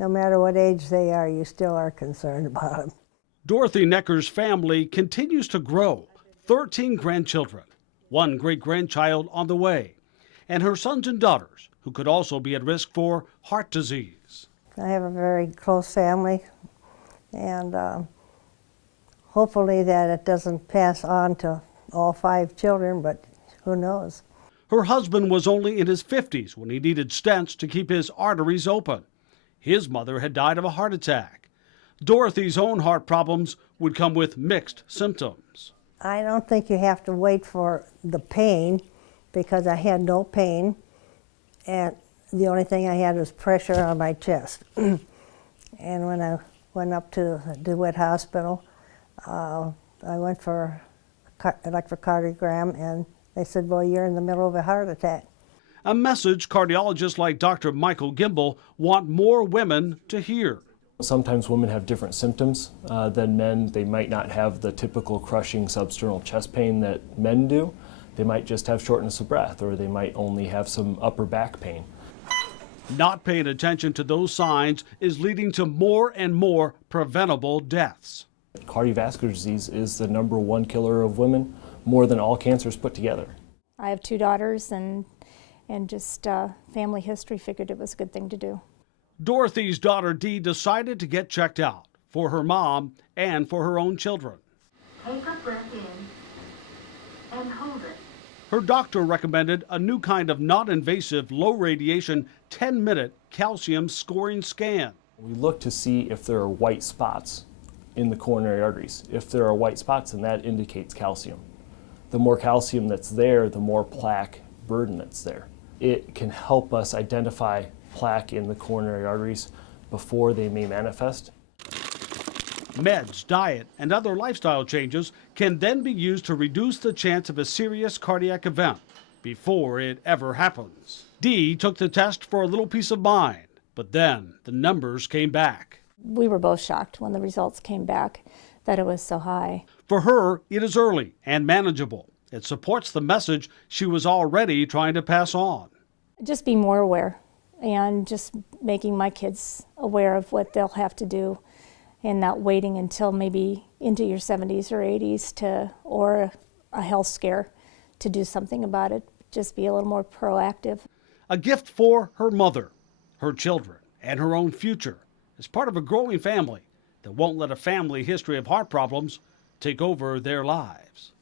no matter what age they are, you still are concerned about them. Dorothy Necker's family continues to grow. 13 grandchildren, 1 great-grandchild on the way, and her sons and daughters, who could also be at risk for heart disease. I have a very close family, and hopefully that it doesn't pass on to all 5 children, but who knows. Her husband was only in his 50s when he needed stents to keep his arteries open. His mother had died of a heart attack. Dorothy's own heart problems would come with mixed symptoms. I don't think you have to wait for the pain, because I had no pain, and the only thing I had was pressure on my chest. And when I went up to DeWitt Hospital, I went for electrocardiogram, and they said, well, you're in the middle of a heart attack. A message cardiologists like Dr. Michael Gimbel want more women to hear. Sometimes women have different symptoms than men. They might not have the typical crushing substernal chest pain that men do. They might just have shortness of breath, or they might only have some upper back pain. Not paying attention to those signs is leading to more and more preventable deaths. Cardiovascular disease is the #1 killer of women, more than all cancers put together. I have 2 daughters, and just family history, figured it was a good thing to do. Dorothy's daughter Dee decided to get checked out for her mom and for her own children. Take a breath in and hold it. Her doctor recommended a new kind of non-invasive, low-radiation 10-minute calcium scoring scan. We look to see if there are white spots in the coronary arteries. If there are white spots, then that indicates calcium. The more calcium that's there, the more plaque burden that's there. It can help us identify plaque in the coronary arteries before they may manifest. Meds, diet, and other lifestyle changes can then be used to reduce the chance of a serious cardiac event before it ever happens. Dee took the test for a little peace of mind, but then the numbers came back. We were both shocked when the results came back that it was so high. For her, it is early and manageable. It supports the message she was already trying to pass on. Just be more aware, and just making my kids aware of what they'll have to do, and not waiting until maybe into your 70s or 80s or a health scare to do something about it. Just be a little more proactive. A gift for her mother, her children, and her own future as part of a growing family that won't let a family history of heart problems take over their lives.